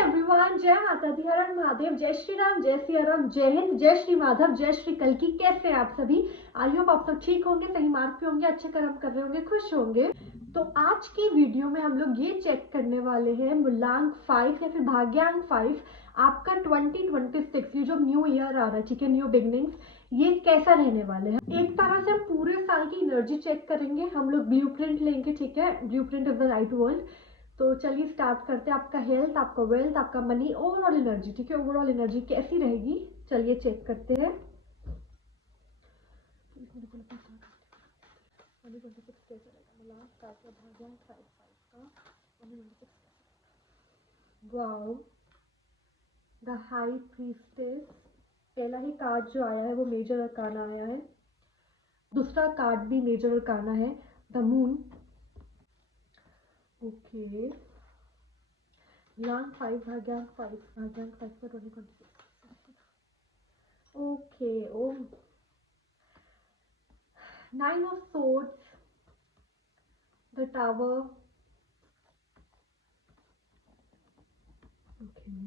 Everyone, जय माता दी, हर हर महादेव, जय श्री राम, जय सिया राम, जय हिंद, जय श्री माधव, जय श्री कल्की। कैसे हैं आप सभी? आई होप आप सब ठीक होंगे, सही मार्ग पे होंगे, अच्छे कर्म कर रहे होंगे, खुश होंगे। तो आज की वीडियो में हम लोग ये चेक करने वाले हैं मूलांक 5 या फिर भाग्यांक 5 आपका 2026, ये जो न्यू ईयर आ रहा है, ठीक है, न्यू बिगनिंग्स, ये कैसा रहने वाले हैं। एक तरह से हम पूरे साल की एनर्जी चेक करेंगे, हम लोग ब्लूप्रिंट लेंगे, ठीक है, blueprint is the right word. तो चलिए स्टार्ट करते हैं। आपका हेल्थ, आपका वेल्थ, आपका मनी, ओवरऑल एनर्जी, ठीक है, ओवरऑल एनर्जी कैसी रहेगी, चलिए चेक करते हैं। वाओ, द हाई प्रीस्टेस, पहला ही कार्ड जो आया है वो मेजर अरकाना आया है। दूसरा कार्ड भी मेजर अरकाना है, द मून। ओके, मूलांक 5, भाग्यांक 5, भाग्यांक 5 का 2026। Okay, oh 9 of swords, the tower. Okay,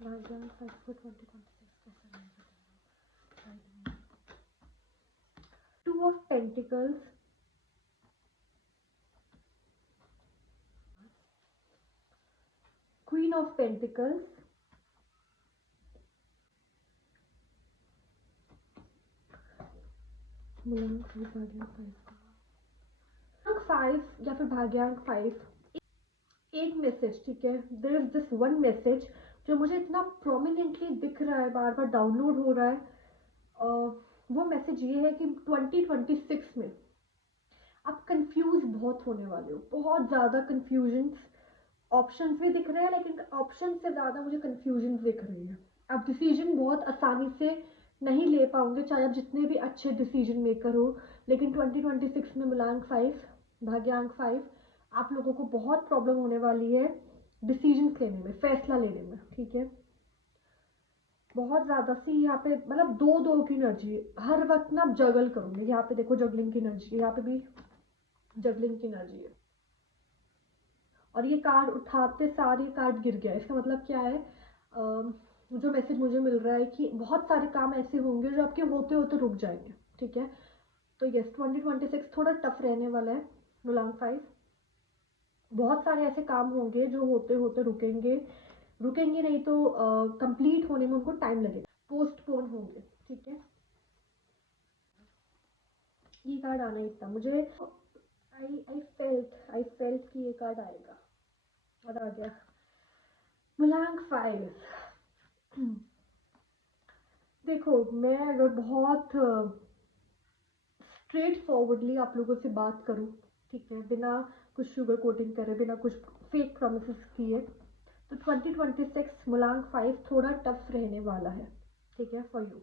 भाग्यांक 5 का 2026 कैसा रहेगा? 2 of pentacles, queen of pentacles, मूलांक 5, भाग्यांक 5 या फिर भाग्यांक 5। एक मैसेज, ठीक है, there is this one message जो मुझे इतना प्रोमिनेंटली दिख रहा है, बार बार डाउनलोड हो रहा है। वो मैसेज ये है कि 2026 में आप कंफ्यूज बहुत होने वाले हो, बहुत ज़्यादा कंफ्यूजन्स। ऑप्शंस भी दिख रहे हैं लेकिन ऑप्शन से ज़्यादा मुझे कंफ्यूजन दिख रही है। आप डिसीजन बहुत आसानी से नहीं ले पाओगे, चाहे आप जितने भी अच्छे डिसीजन मेकर हो। लेकिन 2026 में मूलांक 5, भाग्यांक 5, आप लोगों को बहुत प्रॉब्लम होने वाली है डिसीजन लेने में, फैसला लेने में, ठीक है। बहुत ज़्यादा सी यहाँ पे, मतलब दो दो की एनर्जी हर वक्त ना आप जगल करोगे। यहाँ पे देखो जगलिंग की एनर्जी, यहाँ पे भी जगलिंग की एनर्जी है। और ये कार्ड उठाते सारे कार्ड गिर गया, इसका मतलब क्या है? जो मैसेज मुझे मिल रहा है कि बहुत सारे काम ऐसे होंगे जो आपके होते होते रुक जाएंगे, ठीक है। तो यस, 2026 थोड़ा टफ रहने वाला है मूलांक 5। बहुत सारे ऐसे काम होंगे जो होते होते रुकेंगे, रुकेंगे नहीं तो कंप्लीट होने में उनको टाइम लगेगा, पोस्टपोन होंगे, ठीक है। ये कार्ड आना ही था मुझे, आई फेल्ट कि ये कार्ड आएगा और आ गया। मूलांक 5। देखो, मैं अगर बहुत स्ट्रेट फॉरवर्डली आप लोगों से बात करूं, ठीक है, बिना कुछ शुगर कोटिंग करे, बिना कुछ फेक प्रोमिस किए, तो 2026 मूलांक 5 थोड़ा टफ रहने वाला है, ठीक है, फॉर यू।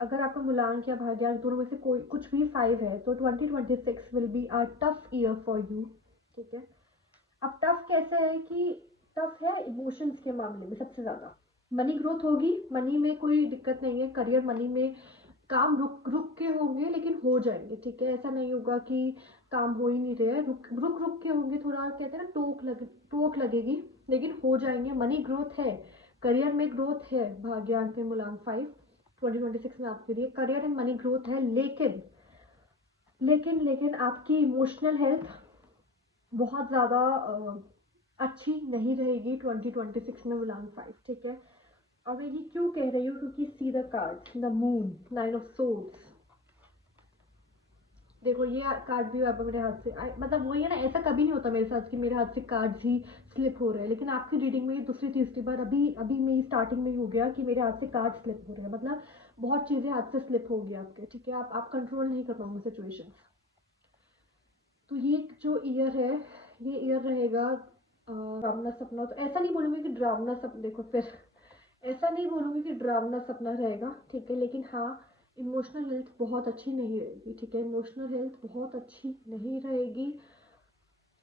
अगर आपका मूलांक या भाग्यांक दोनों में से कोई कुछ भी 5 है तो 2026 will be a tough year for you, ठीक है। अब टफ कैसे है कि टफ है इमोशंस के मामले में सबसे ज़्यादा। मनी ग्रोथ होगी, मनी में कोई दिक्कत नहीं है, करियर मनी में काम रुक रुक के होंगे लेकिन हो जाएंगे, ठीक है। ऐसा नहीं होगा कि काम हो ही नहीं रहे हैं, रुक रुक रुक के होंगे, थोड़ा कहते हैं ना टोक लगेगी, लेकिन हो जाएंगे। मनी ग्रोथ है, करियर में ग्रोथ है, भाग्यांक में मूलांक 5 2026 में आपके लिए करियर एंड मनी ग्रोथ है। लेकिन लेकिन लेकिन आपकी इमोशनल हेल्थ बहुत ज़्यादा अच्छी नहीं रहेगी 2026 में मूलांक 5, ठीक है। और मैं ये क्यों कह रही हूँ, क्योंकि सी the card, the moon, 9 of swords. देखो ये कार्ड भी अब मेरे हाथ से मतलब वही है ना, ऐसा कभी नहीं होता मेरे साथ कि मेरे हाथ से कार्ड्स ही स्लिप हो रहे हैं। लेकिन आपकी रीडिंग में ये दूसरी तीसरी बार अभी अभी मेरी स्टार्टिंग में ही हो गया कि मेरे हाथ से कार्ड स्लिप हो रहे हैं, मतलब बहुत चीज़ें हाथ से स्लिप हो गई आपके, ठीक है। आप कंट्रोल नहीं कर पाओगे सिचुएशन। तो ये जो ईयर है, ये ईयर रहेगा ड्रामना सपना। तो ऐसा नहीं बोलूँगी कि ड्रामना सपना, देखो फिर ऐसा नहीं बोलूँगी कि ड्रामना सपना रहेगा, ठीक है। लेकिन हाँ, इमोशनल हेल्थ बहुत अच्छी नहीं रहेगी, ठीक है, इमोशनल हेल्थ बहुत अच्छी नहीं रहेगी।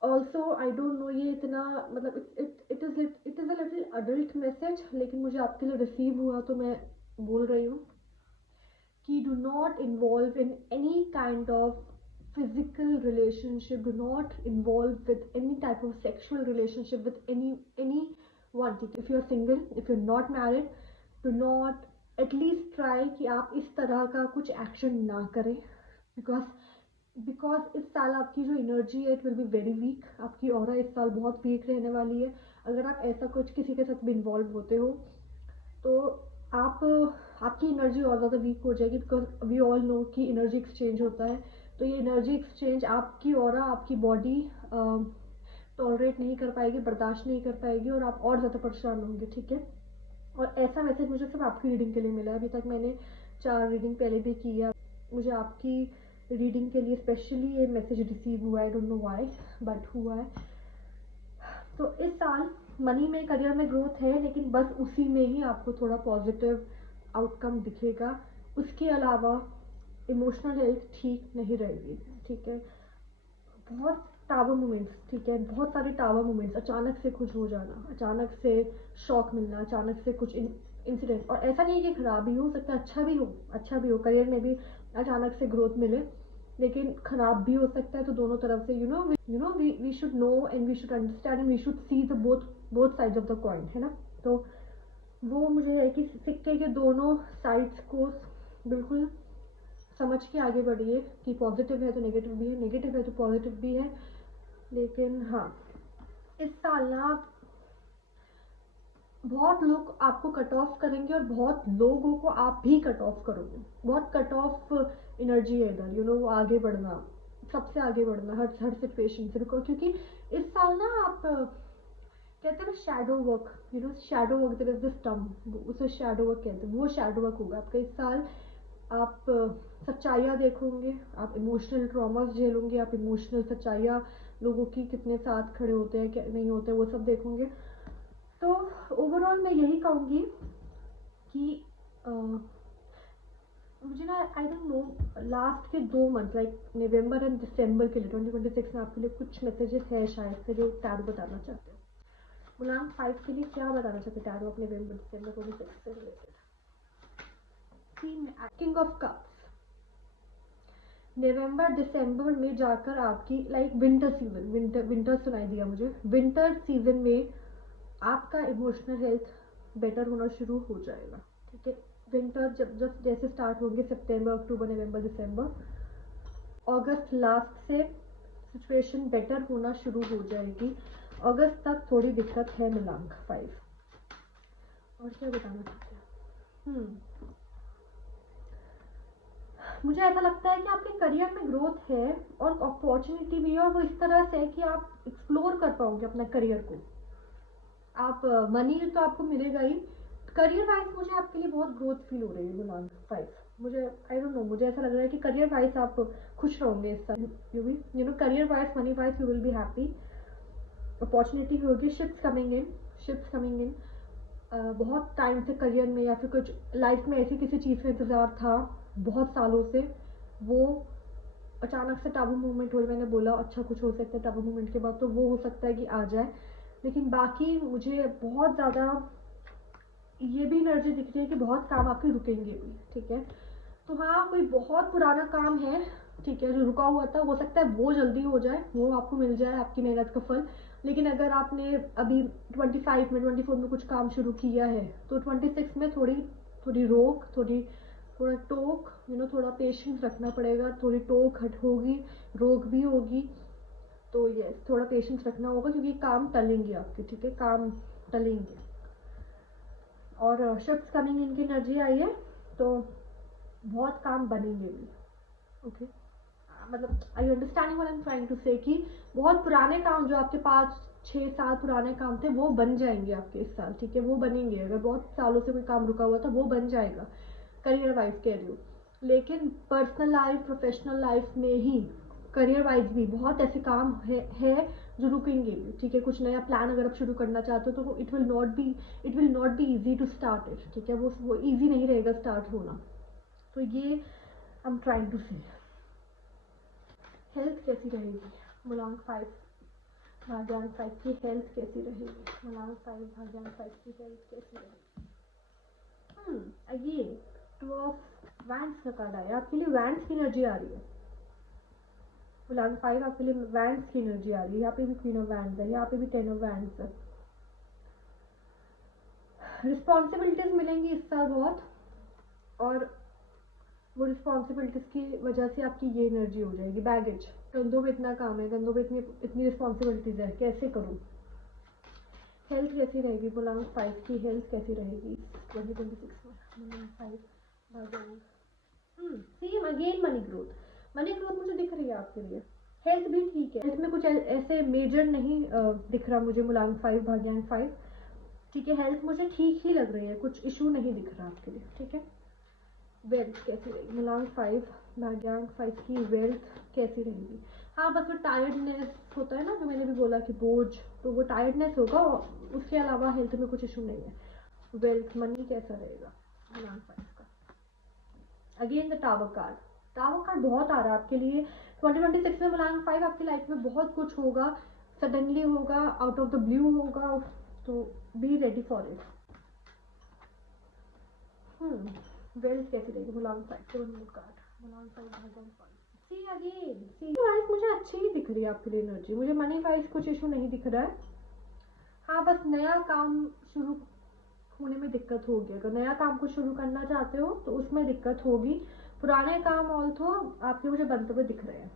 ऑल्सो आई डोंट नो, ये इतना मतलब it is a little adult message, लेकिन मुझे आपके लिए रिसीव हुआ तो मैं बोल रही हूँ कि do not involve in any kind of physical relationship, do not involve with any type of sexual relationship with anyone. If you're single, if you're not married, do not at least try कि आप इस तरह का कुछ action ना करें, because इस साल आपकी जो एनर्जी है it will be very weak. आपकी ऑरा इस साल बहुत वीक रहने वाली है. अगर आप ऐसा कुछ किसी के साथ भी इन्वॉल्व होते हो तो आप आपकी एनर्जी और ज़्यादा वीक हो जाएगी, बिकॉज वी ऑल नो कि एनर्जी एक्सचेंज होता है. तो ये एनर्जी एक्सचेंज आपकी ऑरा, आपकी बॉडी टॉलरेट नहीं कर पाएगी, बर्दाश्त नहीं कर पाएगी और आप और ज़्यादा परेशान होंगे. ठीक है. और ऐसा मैसेज मुझे सिर्फ आपकी रीडिंग के लिए मिला है. अभी तक मैंने 4 रीडिंग पहले भी की है. मुझे आपकी रीडिंग के लिए स्पेशली ये मैसेज रिसीव हुआ है. I don't know why but हुआ है. तो इस साल मनी में, करियर में ग्रोथ है, लेकिन बस उसी में ही आपको थोड़ा पॉजिटिव आउटकम दिखेगा. उसके अलावा इमोशनल हेल्थ ठीक नहीं रहेगी. ठीक है. बहुत टावर मोमेंट्स, ठीक है, बहुत सारे टावर मोमेंट्स, अचानक से कुछ हो जाना, अचानक से शॉक मिलना, अचानक से कुछ इंसिडेंट. और ऐसा नहीं है कि खराब ही हो सकता है, अच्छा भी हो. करियर में भी अचानक से ग्रोथ मिले, लेकिन खराब भी हो सकता है. तो दोनों तरफ से we should know and we should understand and we should see the both sides of the coin, है ना. तो वो मुझे है कि सिक्के के दोनों साइड्स को बिल्कुल समझ के आगे बढ़िए कि पॉजिटिव है तो नेगेटिव भी है, नेगेटिव है तो पॉजिटिव भी है. लेकिन हाँ, इस साल ना बहुत लोग आपको कट ऑफ करेंगे और बहुत लोगों को आप भी कट ऑफ करोगे. बहुत कट ऑफ एनर्जी है इधर, आगे बढ़ना, सबसे आगे बढ़ना हर सिचुएशन से. क्योंकि इस साल ना आप कहते हैं ना shadow work, shadow work, there is this term, उसे शैडो वर्क कहते हैं. वो शैडो वर्क होगा आपका इस साल. आप सच्चाइयाँ देखोगे, आप इमोशनल ट्रॉमास झेलोगे, आप इमोशनल सच्चाइयाँ, लोगों की कितने साथ खड़े होते हैं क्या नहीं होते, वो सब देखोगे. तो ओवरऑल मैं यही कहूँगी कि मुझे ना आई डोंट नो लास्ट के 2 मंथ लाइक नवंबर एंड दिसंबर के लिए 2026 में आपके लिए कुछ मैसेजेस है शायद से जो टैरो बताना चाहते हो. मुलांग 5 के लिए क्या बताना चाहते हैं टैरो अपने नवंबर दिसंबर 26 से रिलेटेड. King of cups. नवंबर दिसंबर में जाकर आपकी लाइक विंटर सीजन, विंटर सुनाई दिया मुझे. विंटर सीजन में आपका इमोशनल हेल्थ बेटर होना शुरू हो जाएगा. ठीक है. विंटर जब जैसे स्टार्ट होंगे सितंबर, अक्टूबर, नवंबर, दिसंबर, अगस्त लास्ट से सिचुएशन बेटर होना शुरू हो जाएगी. अगस्त तक थोड़ी दिक्कत है मिलांग 5. और क्या बताना चाहते हैं. मुझे ऐसा लगता है कि आपके करियर में ग्रोथ है और अपॉर्चुनिटी भी है, और वो इस तरह से है कि आप एक्सप्लोर कर पाओगे अपना करियर को. आप मनी तो आपको मिलेगा ही. करियर वाइज मुझे आपके लिए बहुत ग्रोथ फील हो रही है मिलान 5. मुझे आई डोंट नो, मुझे ऐसा लग रहा है कि करियर वाइज आप खुश रहोगे इस साल. Career wise, money wise you will be happy. Opportunity होगी, शिफ्ट्स कमिंग इन. बहुत टाइम से करियर में या फिर कुछ लाइफ में ऐसी किसी चीज़ का इंतज़ार था बहुत सालों से, वो अचानक से टाबू मूवमेंट हो. मैंने बोला अच्छा कुछ हो सकता है टाबू मूवमेंट के बाद, तो वो हो सकता है कि आ जाए. लेकिन बाकी मुझे बहुत ज़्यादा ये भी एनर्जी दिख रही है कि बहुत काम आपके रुकेंगे भी. ठीक है. तो हाँ, कोई बहुत पुराना काम है, ठीक है, जो रुका हुआ था, हो सकता है वो जल्दी हो जाए, वो आपको मिल जाए आपकी मेहनत का फल. लेकिन अगर आपने अभी 25 में 24 में कुछ काम शुरू किया है तो 26 में थोड़ी रोक, थोड़ा टोक, थोड़ा पेशेंस रखना पड़ेगा. थोड़ी टोक हट होगी, रोक भी होगी. तो यस, थोड़ा पेशेंस रखना होगा क्योंकि काम टलेंगे आपके. ठीक है. काम टलेंगे. और शिफ्ट कमिंग इनकी एनर्जी आई है तो बहुत काम बनेंगे भी. ओके. मतलब I understanding what I am trying to say कि बहुत पुराने काम जो आपके 5-6 साल पुराने काम थे वो बन जाएंगे आपके इस साल. ठीक है. वो बनेंगे. अगर बहुत सालों से कोई काम रुका हुआ था वो बन जाएगा, करियर वाइज कह रही हूँ. लेकिन पर्सनल लाइफ, प्रोफेशनल लाइफ में ही, करियर वाइज भी बहुत ऐसे काम है जो रुकेंगे भी. ठीक है. कुछ नया प्लान अगर आप शुरू करना चाहते हो तो it will not be easy to start it. ठीक है. वो ईजी नहीं रहेगा स्टार्ट होना. तो ये आई एम ट्राइंग टू से. हेल्थ कैसी रहेगी मुलांग 5, भाग्यांग 5 की हेल्थ कैसी रहेगी. मुलांग 5, भाग्यांग 5 की हेल्थ कैसी रहेगी. अगेन 2 ऑफ वैंड्स का कार्ड आया आपके लिए. वैंड्स की एनर्जी आ रही है. मुलांग 5 आपके लिए वैंड्स की एनर्जी आ रही है, यहाँ पे भी क्वीन ऑफ वैंड्स है, यहाँ पे भी 10 ऑफ वैंड्स है। रिस्पॉन्सिबिलिटीज मिलेंगी इस साल बहुत, और वो रिस्पॉन्सिबिलिटीज की वजह से आपकी ये एनर्जी हो जाएगी बैगेज। कंधों पे इतना काम है, कंधों पे इतनी रिस्पॉन्सिबिलिटीज है, कैसे करूँ। हेल्थ कैसी रहेगी, मुलांग 5 की हेल्थ कैसी रहेगी 2026 में। मुलांग 5 सेम अगेन मनी ग्रोथ मुझे दिख रही है आपके लिए। हेल्थ भी ठीक है, हेल्थ में कुछ ऐसे मेजर नहीं दिख रहा मुझे मुलांग 5 भाग्यांग 5, ठीक है। हेल्थ मुझे ठीक ही लग रही है, कुछ इशू नहीं दिख रहा आपके लिए, ठीक है। वेल्थ कैसी रहेगी मुलांग 5 भाग्यांग 5 की वेल्थ कैसी रहेगी। हाँ बस वो टायर्डनेस होता है ना, जो मैंने भी बोला कि बोझ, तो वो टायर्डनेस होगा, उसके अलावा हेल्थ में कुछ इशू नहीं है। वेल्थ मनी कैसा रहेगा मुलांग 5 का। अगेन द टावर कार्ड बहुत आ रहा है आपके लिए 2026 में। मुलांग 5 आपकी लाइफ में बहुत कुछ होगा, सडनली होगा, आउट ऑफ द ब्लू होगा, तो be ready for it. Wealth कैसी रहेगी मुलांग 5 के मूड कार्ड मुलांग 5 सी अगेन सी वाइज मुझे अच्छी ही दिख रही है आपके लिए एनर्जी, मुझे मनी वाइज कुछ इशू नहीं दिख रहा है। हाँ बस नया काम शुरू होने में दिक्कत होगी, अगर नया काम को शुरू करना चाहते हो तो उसमें दिक्कत होगी। पुराने काम ऑल्सो आपके मुझे बनते हुए दिख रहे हैं।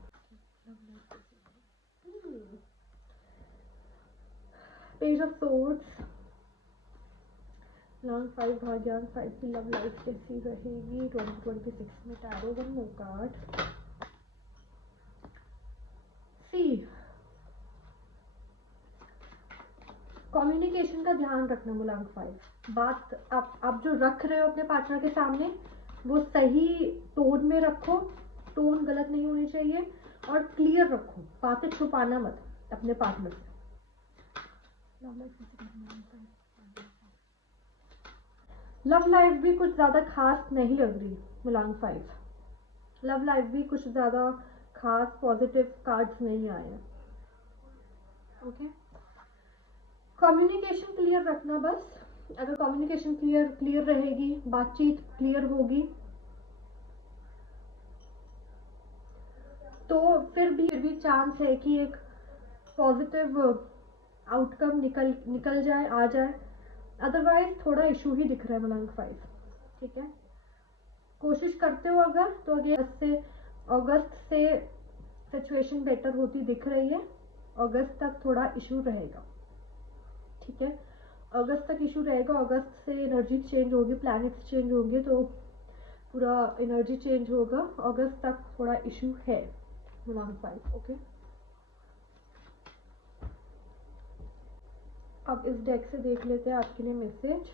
पेज ऑफ सोर्ड्स मुलांग 5 भाग्यांग 5 की लव लाइफ कैसी रहेगी 2026 में। टैरो वन मोर कार्ड सी। कम्युनिकेशन का ध्यान रखना मुलांग 5। बात आप जो रख रहे हो अपने पार्टनर के सामने वो सही टोन में रखो, टोन गलत नहीं होनी चाहिए, और क्लियर रखो, बातें छुपाना मत अपने पार्टनर से। लव लाइफ भी कुछ ज़्यादा खास नहीं लग रही मुलांग 5। लव लाइफ भी कुछ ज़्यादा खास पॉजिटिव कार्ड्स नहीं आए हैं, ओके। कम्युनिकेशन क्लियर रखना बस, अगर कम्युनिकेशन क्लियर रहेगी, बातचीत क्लियर होगी, तो फिर भी चांस है कि एक पॉजिटिव आउटकम निकल जाए, आ जाए। अदरवाइज थोड़ा इशू ही दिख रहा है मुलांग 5, ठीक है। कोशिश करते हो अगर तो अगस्त से सिचुएशन बेटर होती दिख रही है, अगस्त तक थोड़ा इशू रहेगा, ठीक है। अगस्त तक इशू रहेगा, अगस्त से एनर्जी चेंज होगी, प्लैनेट्स चेंज होंगे, तो पूरा एनर्जी चेंज होगा। अगस्त तक थोड़ा इशू है मुलांग 5, ओके। अब इस डेक से देख लेते हैं आपके लिए मैसेज।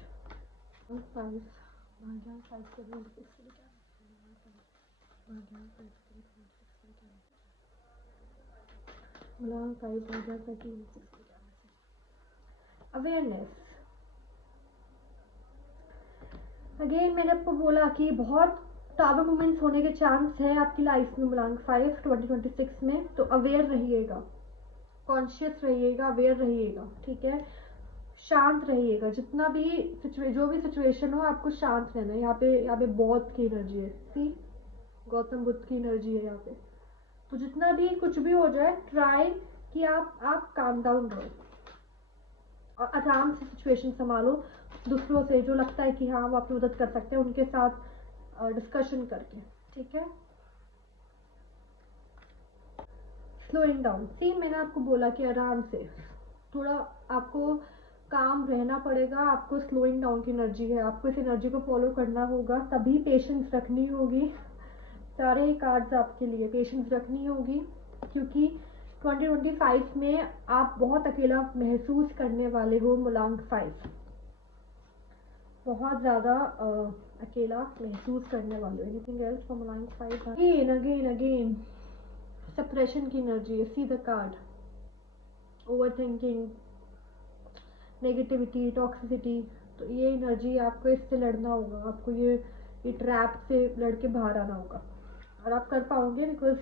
अवेयरनेस अगेन मैंने आपको बोला कि बहुत टावर मूवमेंट्स होने के चांस है आपकी लाइफ में मुलांग 5 2026 में, तो अवेयर रहिएगा, कॉन्शियस रहिएगा, अवेयर रहिएगा, ठीक है। शांत रहिएगा, जितना भी जो भी सिचुएशन हो आपको शांत रहना है। यहाँ पे बौद्ध की एनर्जी है, सी गौतम बुद्ध की एनर्जी है यहाँ पे, तो जितना भी कुछ भी हो जाए ट्राई कि आप काम डाउन रहो और आराम से सिचुएशन संभालो। दूसरों से जो लगता है कि हाँ वो आपकी मदद कर सकते हैं उनके साथ डिस्कशन करके, ठीक है। स्लोइंग डाउन, सी मैंने आपको बोला कि आराम से थोड़ा आपको काम रहना पड़ेगा, आपको स्लोइंग डाउन की एनर्जी है, आपको इस एनर्जी को फॉलो करना होगा, तभी पेशेंस रखनी होगी। सारे ही कार्ड्स आपके लिए पेशेंस रखनी होगी, क्योंकि 2025 में आप बहुत अकेला महसूस करने वाले हो मुलांग 5, बहुत ज़्यादा अकेला महसूस करने वाले हो। एनीथिंग एल्स फॉर मुलांग 5? अगेन सप्रेशन की एनर्जी है, see the card, over thinking, negativity, toxicity, तो ये एनर्जी आपको इससे लड़ना होगा, आपको ये ट्रैप से लड़के बाहर आना होगा, और आप कर पाओगे बिकॉज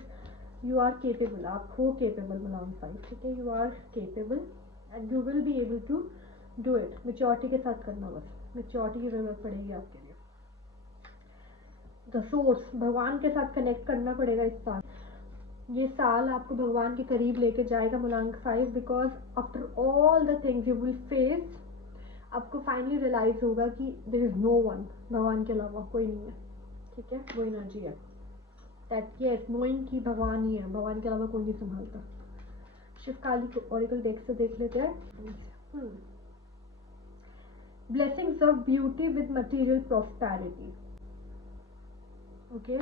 यू आर केपेबल, आप हो केपेबल मुलांग 5, ठीक है। You are capable and you will be able to do it. Maturity के साथ करना, बस मेच्योरिटी की जरूरत पड़ेगी आपके लिए। द सोर्स, भगवान के साथ कनेक्ट करना पड़ेगा इस साल। ये साल आपको भगवान के करीब लेके जाएगा मूलांक 5, because after all the things you will face आपको फाइनली रियलाइज होगा कि देयर इज नो वन, भगवान के अलावा कोई नहीं है। ठीक है, वो एनर्जी है दैट यस नोइंग कि भगवान ही है, भगवान के अलावा कोई नहीं संभालता। शिव काली को ऑरिकल डेक से देख लेते हैं। Blessings of beauty with material prosperity. Okay,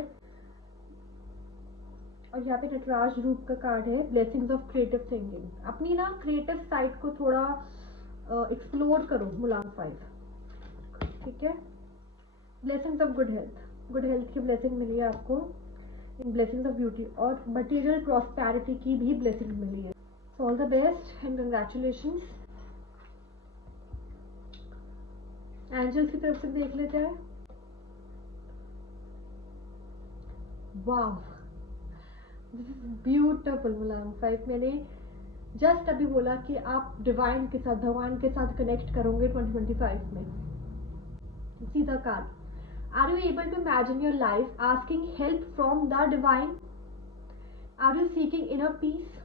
और यहाँ पे नटराज रूप का कार्ड है, ब्लेसिंग्स ऑफ क्रिएटिव थिंकिंग। अपनी ना क्रिएटिव साइड को थोड़ा एक्सप्लोर करो मूलांक 5। ठीक है, blessings of good health, good health की ब्लेसिंग मिली है आपको इन ब्लेसिंग्स ऑफ ब्यूटी, और मटेरियल प्रॉस्पेरिटी की भी ब्लेसिंग मिली है। So all the best and congratulations. Angels की तरफ से देख लेते हैं। वाह, दिस इज ब्यूटिफुल मूलांक 5। मैंने जस्ट अभी बोला कि आप डिवाइन के साथ, भगवान के साथ कनेक्ट करोगे 2025 में। सीधा card, are you able to imagine your life asking help from the divine? Are you seeking inner peace?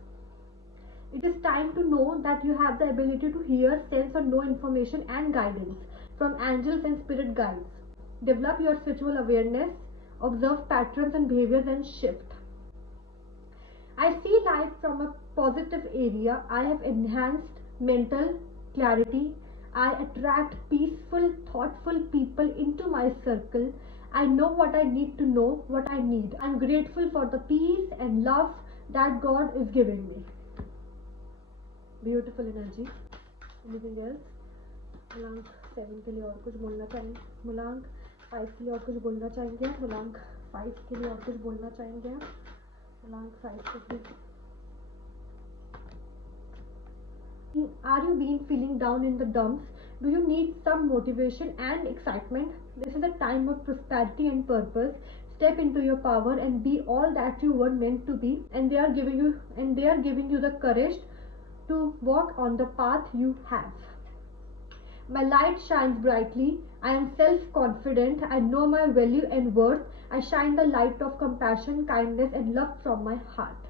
It is time to know that you have the ability to hear, sense or know information and guidance from angels and spirit guides. Develop your spiritual awareness, observe patterns and behaviors and shift. I see life from a positive area. I have enhanced mental clarity. I attract peaceful, thoughtful people into my circle. I know what I need to know, what I need. I'm grateful for the peace and love that God is giving me. Beautiful energy. Anything else? मूलांक 7 के लिए और कुछ बोलना चाहेंगे? मूलांक 5 के लिए और कुछ बोलना चाहेंगे? मूलांक 5 के लिए और कुछ बोलना चाहेंगे? मूलांक 5 के लिए। Are you being feeling down in the dumps? Do you need some motivation and excitement? This is a time of prosperity and purpose. Step into your power and be all that you were meant to be. And they are giving you the courage to walk on the path you have. My light shines brightly. I am self-confident. I know my value and worth. I shine the light of compassion, kindness and love from my heart.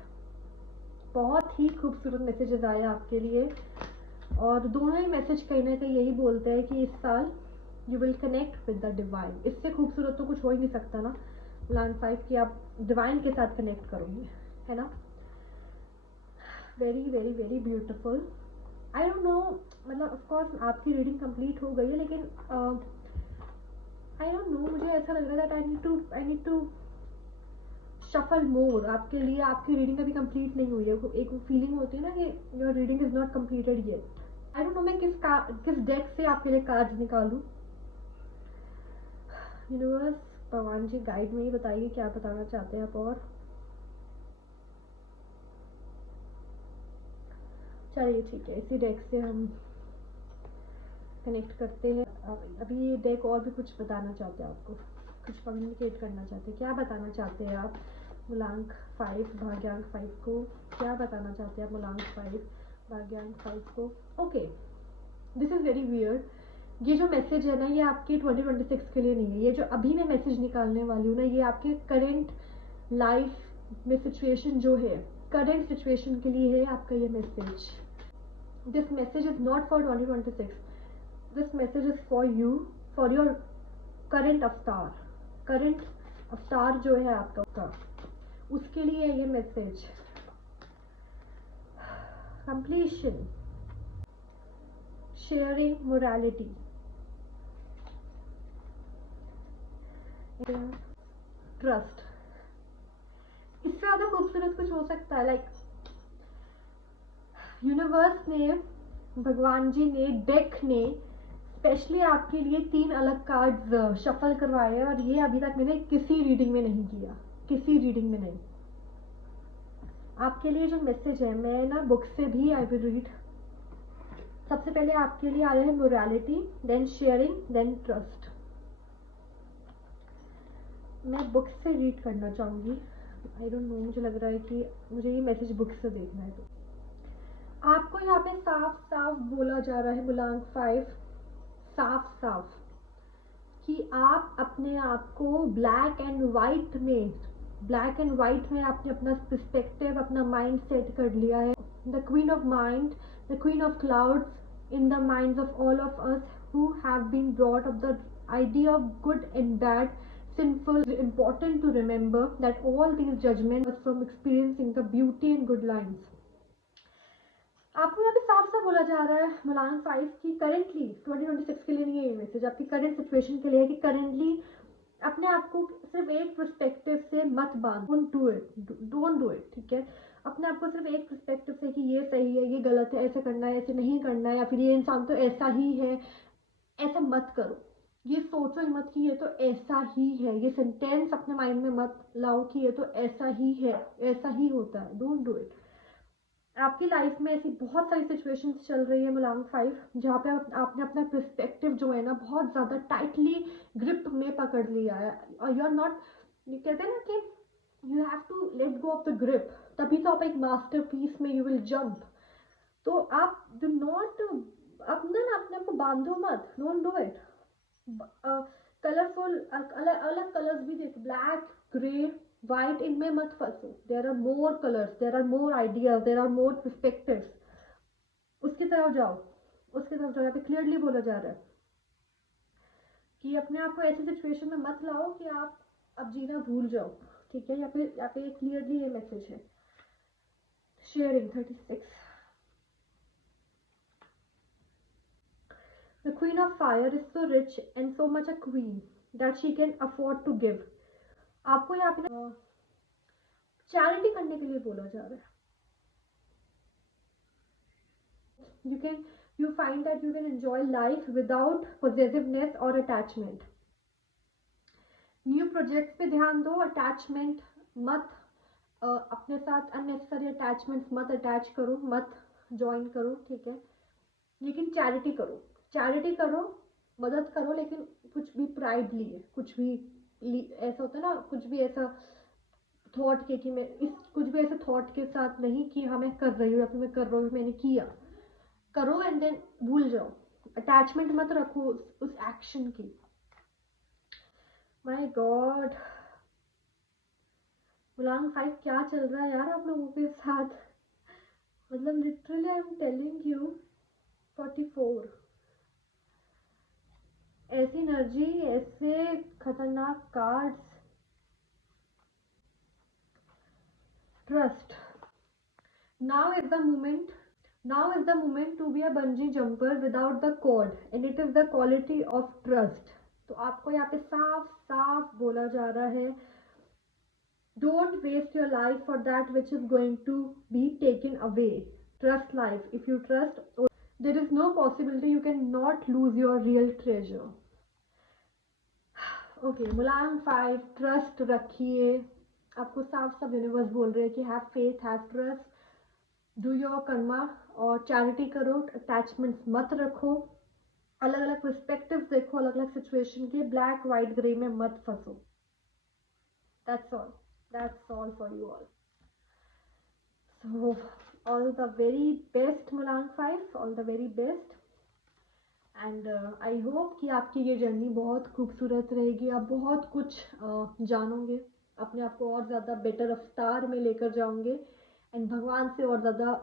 बहुत ही खूबसूरत messages आए आपके लिए, और दोनों ही message कहीं ना कहीं यही बोलते हैं कि इस साल you will connect with the divine. इससे खूबसूरत तो कुछ हो ही नहीं सकता ना मूलांक 5 कि आप डिवाइन के साथ कनेक्ट करोगे, है ना। Very very very beautiful. I don't know, मतलब ऑफ कोर्स आपकी रीडिंग कंप्लीट हो गई है, लेकिन आई डोंट नो, मुझे ऐसा लग रहा है that I need to shuffle more आपके लिए। आपकी रीडिंग अभी कंप्लीट नहीं हुई है, एक फीलिंग होती है ना कि your reading is not completed yet. I don't know मैं किस डेक से आपके लिए कार्ड्स निकालूं। यूनिवर्स, भगवान जी गाइड में ही बताइए क्या बताना चाहते हैं आप। और चलिए ठीक है, इसी डेक से हम कनेक्ट करते हैं। अभी ये डेक और भी कुछ बताना चाहते हैं आपको, कुछ कम्युनिकेट करना चाहते हैं। क्या बताना चाहते हैं आप मूलांक 5 भाग्यांक 5 को? क्या बताना चाहते हैं आप मूलांक 5 भाग्यांक 5 को? Okay, this is very weird. ये जो मैसेज है ना, ये आपके 2026 के लिए नहीं है। ये जो अभी मैं मैसेज निकालने वाली हूँ ना, ये आपके करेंट लाइफ में सिचुएशन जो है, करेंट सिचुएशन के लिए है आपका ये message. This message is not for 2026. This message is for you, for your current avatar. Current avatar जो है आपका, उसके लिए ये message. Completion, sharing, morality, trust। इससे ज़्यादा खूबसूरत कुछ हो सकता है? लाइक यूनिवर्स ने, भगवान जी ने, डेक ने स्पेशली आपके लिए 3 अलग कार्ड्स शफल करवाए हैं, और ये अभी तक मैंने किसी रीडिंग में नहीं किया, किसी रीडिंग में नहीं। आपके लिए जो मैसेज है, मैं ना बुक से भी आई विल रीड। सबसे पहले आपके लिए आया है morality, then sharing, then trust. मैं बुक से रीड करना चाहूँगी। आई डोंट नो, मुझे लग रहा है कि मुझे ये मैसेज बुक से देखना है। तो आपको यहाँ पे साफ साफ बोला जा रहा है मूलांक 5, साफ साफ, कि आप अपने आप को ब्लैक एंड वाइट में ब्लैक एंड वाइट में आपने अपना पर्सपेक्टिव, अपना माइंड सेट कर लिया है. The queen of mind, the queen of clouds in the minds of all of us who have been brought up the idea of good and bad, sinful. It's important to remember that all these judgments are from experiencing the beauty and good lines. आपको यहाँ पे साफ साफ बोला जा रहा है मुलायम 5 की करेंटली 2026 के लिए नहीं है ये मैसेज, आपकी करंट सिचुएशन के लिए है कि करेंटली अपने आप को सिर्फ एक पर्सपेक्टिव से मत बांध. Don't do it. ठीक है, अपने आप को सिर्फ एक पर्सपेक्टिव से कि ये सही है, ये गलत है, ऐसे करना है, ऐसे नहीं करना है, या फिर ये इंसान तो ऐसा ही है, ऐसा मत करो. ये सोचो ही मत कि ये तो ऐसा ही है. ये सेंटेंस अपने माइंड में मत लाओ कि ये तो ऐसा ही है, ऐसा ही होता है. Don't do it. आपकी लाइफ में ऐसी बहुत सारी सिचुएशंस चल रही है मुलांग 5 जहाँ पे आपने अपना पर्सपेक्टिव जो है ना बहुत ज़्यादा टाइटली ग्रिप में पकड़ लिया है. और यू आर नॉट, ये कहते हैं ना कि you have to let go of the grip, तभी तो आप एक मास्टर पीस में यू विल जंप. तो आप डू नॉट अपने आप को बांधो मत. Don't do it. कलरफुल अलग कलर्स भी देखो, ब्लैक, ग्रे, वाइट, इनमें मत फंसो. There are more colours, there are more ideas, there are more perspectives. उसकी तरफ जाओ, उसकी तरफ जाओ. यहाँ पे क्लियरली बोला जा रहा है कि अपने आप को ऐसी सिचुएशन में मत लाओ कि आप अब जीना भूल जाओ. ठीक है, यहाँ पे क्लियरली ये मैसेज है. Sharing 36. The queen of fire is so rich and so much a queen that she can afford to give. आपको यहाँ पे चैरिटी करने के लिए बोला जा रहा है. You find that you can enjoy life without possessiveness or attachment. New projects पे ध्यान दो. अटैचमेंट मत अपने साथ अननेसेसरी अटैचमेंट्स मत अटैच करो, मत ज्वाइन करो. ठीक है, लेकिन चैरिटी करो. चैरिटी करो, मदद करो, लेकिन कुछ भी प्राइडली है, कुछ भी ऐसा होता है ना, कुछ भी ऐसा थॉट के कि मैं कुछ भी ऐसे थॉट के साथ नहीं कि हाँ मैं कर रही हूँ या फिर मैं कर रहा हूँ, मैंने किया. करो एंड देन भूल जाओ. अटैचमेंट मत रखो उस एक्शन की. माय गॉड, मुलांग 5 क्या चल रहा है यार आप लोगों के साथ. मतलब literally I am telling you 44. ऐसी एनर्जी, ऐसे खतरनाक cards. Trust. Now is the moment to be a bungee jumper without the cord and it is the quality of trust. तो आपको यहाँ पे साफ साफ बोला जा रहा है, don't waste your life for that which is going to be taken away. Trust life. If you trust, there is no possibility you can not lose your real treasure. Okay, Mulayam 5, trust रखिए. आपको साफ साफ universe बोल रहे हैं कि have faith, have trust, do your Karma और charity करो. अटैचमेंट्स मत रखो. अलग अलग पर्सपेक्टिव्स देखो, अलग अलग सिचुएशन के. ब्लैक वाइट ग्रे में मत फंसो. That's all for you all. So all the very best मुलांग 5, all the very best. And I hope कि आपकी ये जर्नी बहुत खूबसूरत रहेगी. आप बहुत कुछ जानोगे, अपने आप को और ज़्यादा बेटर रफ्तार में लेकर जाओगे एंड भगवान से और ज़्यादा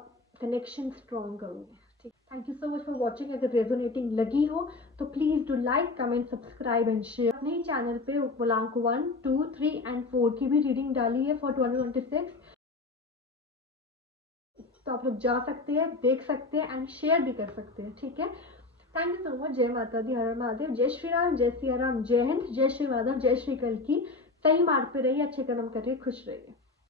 कनेक्शन स्ट्रॉन्ग करोगे. ठीक, thank you so much for watching. अगर रेजोनेटिंग लगी हो तो please do like, comment, subscribe and share. अपने ही चैनल पे मुलांग 1, 2, 3 एंड 4 की भी रीडिंग डाली है फॉर 2026. तो आप लोग जा सकते हैं, देख सकते हैं एंड शेयर भी कर सकते हैं. ठीक है, थैंक यू सो मच. जय माता दी, हर हर महादेव, जय श्री राम, जय सिया राम, जय हिंद, जय श्री माधव, जय श्री कल की. सही मार्ग पे रहिए, अच्छे कर्म करिए, खुश रहिए.